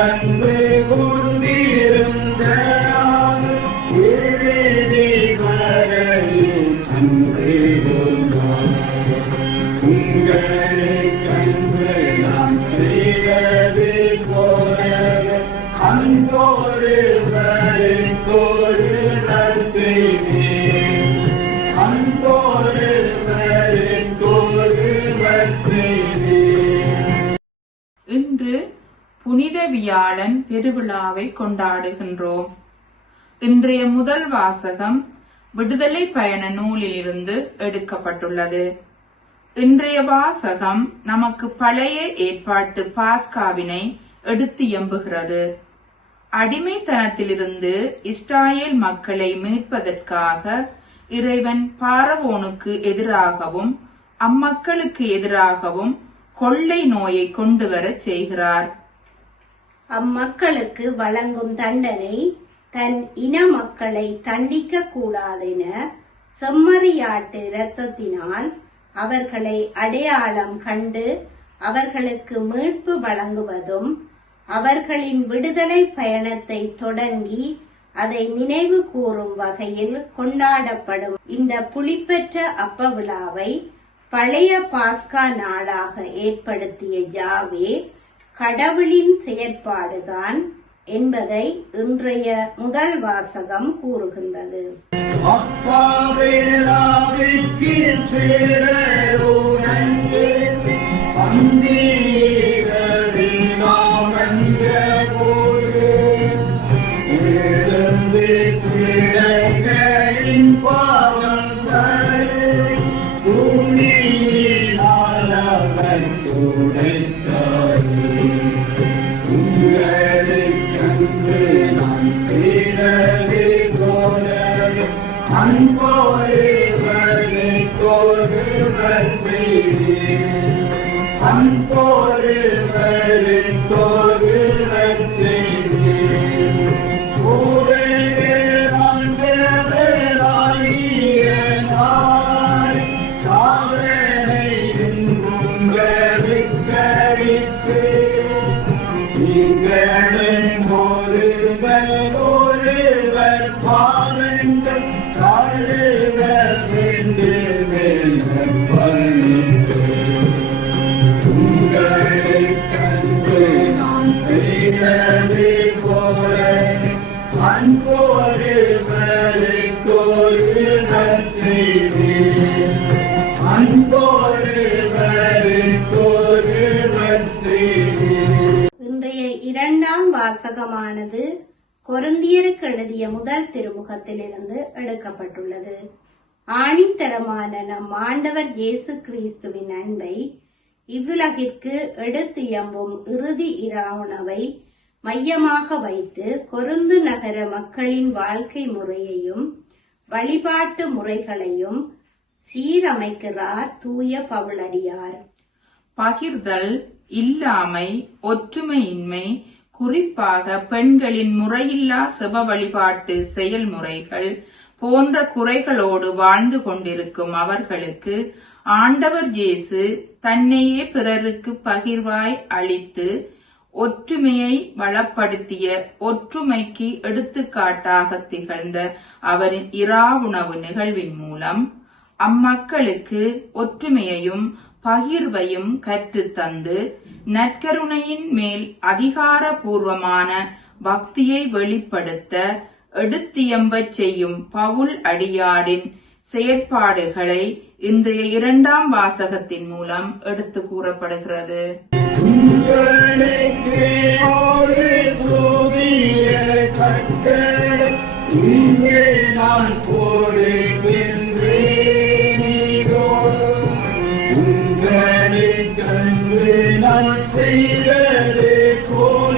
நிறந்து கொண்டிருந்த இறுதி வரையில் அன்பு கொண்டார் உங்களுக்கன்பு நான் செய்தது போல அன்போடு வரைக்கொருவர் செய்தேன் அன்போடு வரைக்கொருவர் செய்தேன் இன்று புனித வியாழன் பெருவிழாவை கொண்டாடுகின்றோம். இன்றைய முதல் வாசகம் விடுதலை பயண நூலிலிருந்து எடுக்கப்பட்டுள்ளது. இன்றைய வாசகம் நமக்கு பழைய ஏற்பாட்டு பாஸ்காவினை எடுத்து எம்புகிறது. அடிமைத்தனத்திலிருந்து இஸ்ராயேல் மக்களை மீட்பதற்காக இறைவன் பாரவோனுக்கு எதிராகவும் அம்மக்களுக்கு எதிராகவும் கொள்ளை நோயை கொண்டு வரச் செய்கிறார். அம்மக்களுக்கு வழங்கும் தண்டனை தன் இன மக்களை தண்டிக்க கூடாதென செம்மறியாட்டு இரத்தத்தினால் அவர்களை அடையாளம் கண்டு அவர்களுக்கு மீட்பு வழங்குவதும் அவர்களின் விடுதலை பயணத்தை தொடங்கி அதை நினைவு கூறும் வகையில் கொண்டாடப்படும். இந்த புளிப்பெற்ற அப்ப விழாவை பழைய பாஸ்கா நாளாக ஏற்படுத்திய ஜாவே கடவுளின் செயற்பாடுதான் என்பதை இன்றைய முதல் வாசகம் கூறுகின்றது. அப்பாவேளாவிற்கு அன்போடு வாசகமானது கொருந்தியருக்கு எழுதிய முதல் திருமுகத்திலிருந்து எடுக்கப்பட்டுள்ளது. ஆணித்தரமான நம் ஆண்டவர் இயேசு கிறிஸ்துவின் அன்பை இவ்வுலகிற்கு எடுத்து எம்பும் இறுதி இராவுணவை மையமாக வைத்து கொருந்து நகர மக்களின் வாழ்க்கை முறையையும் வழிபாட்டு முறைகளையும் சீரமைக்கிறார் தூய பவுளடியார் பகிர்தல் இல்லாமை ஒற்றுமையின்மை குறிப்பாக பெண்களின் முறையில்லா செப வழிபாட்டு செயல்முறைகள் போன்ற குறைகளோடு வாழ்ந்து கொண்டிருக்கும் அவர்களுக்கு ஆண்டவர் ஜேசு தன்னையே பிறருக்கு பகிர்வாய் அளித்து ஒற்றுமையை வளப்படுத்திய ஒற்றுமைக்கு எடுத்துக்காட்டாக திகழ்ந்த அவரின் இராவுணவு நிகழ்வின் மூலம் அம்மக்களுக்கு ஒற்றுமையையும் பகிர்வையும் கற்றுத்தந்து நற்கருணையின் மேல் அதிகாரபூர்வமான பக்தியை வெளிப்படுத்த எடுத்தியம்பச் செய்யும் பவுல் அடியாடின் செயற்பாடுகளை இன்றைய இரண்டாம் வாசகத்தின் மூலம் எடுத்து கூறப்படுகிறது. இங்கே நான் போடுகின்றேனோ. உங்களுக்கன்று நான் செய்தது போல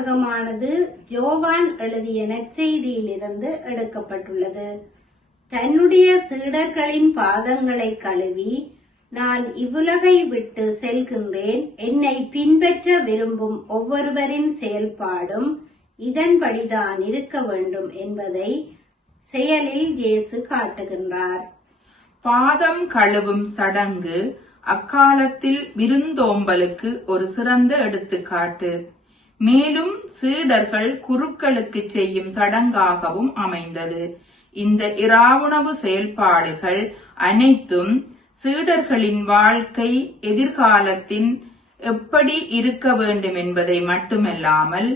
வாசகமானது ஜோவான் எழுதிய நற்செய்தியிலிருந்து எடுக்கப்பட்டுள்ளது. தன்னுடைய சீடர்களின் பாதங்களை கழுவி நான் இவ்வுலகை விட்டு செல்கின்றேன். என்னை பின்பற்ற விரும்பும் ஒவ்வொருவரின் செயல்பாடும் இதன்படிதான் இருக்க வேண்டும் என்பதை செயலில் இயேசு காட்டுகின்றார். பாதம் கழுவும் சடங்கு அக்காலத்தில் விருந்தோம்பலுக்கு ஒரு சிறந்த எடுத்துக்காட்டு. மேலும் சீடர்கள் குருக்களுக்கு செய்யும் சடங்காகவும் அமைந்தது. இந்த இராவுணவு செயல்பாடுகள் அனைத்தும் சீடர்களின் வாழ்க்கை எதிர்காலத்தின் எப்படி இருக்க வேண்டும் என்பதை மட்டுமல்லாமல்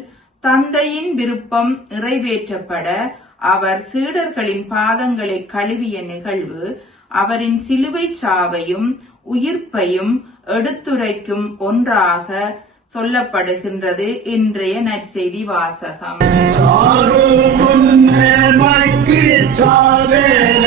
தந்தையின் விருப்பம் நிறைவேற்றப்பட அவர் சீடர்களின் பாதங்களை கழுவிய நிகழ்வு அவரின் சிலுவை சாவையும் உயிர்ப்பையும் எடுத்துரைக்கும் ஒன்றாக சொல்லப்படுகின்றது இன்றைய நற்செய்தி வாசகம். சாரும் முன்னே மக்கு சாவேன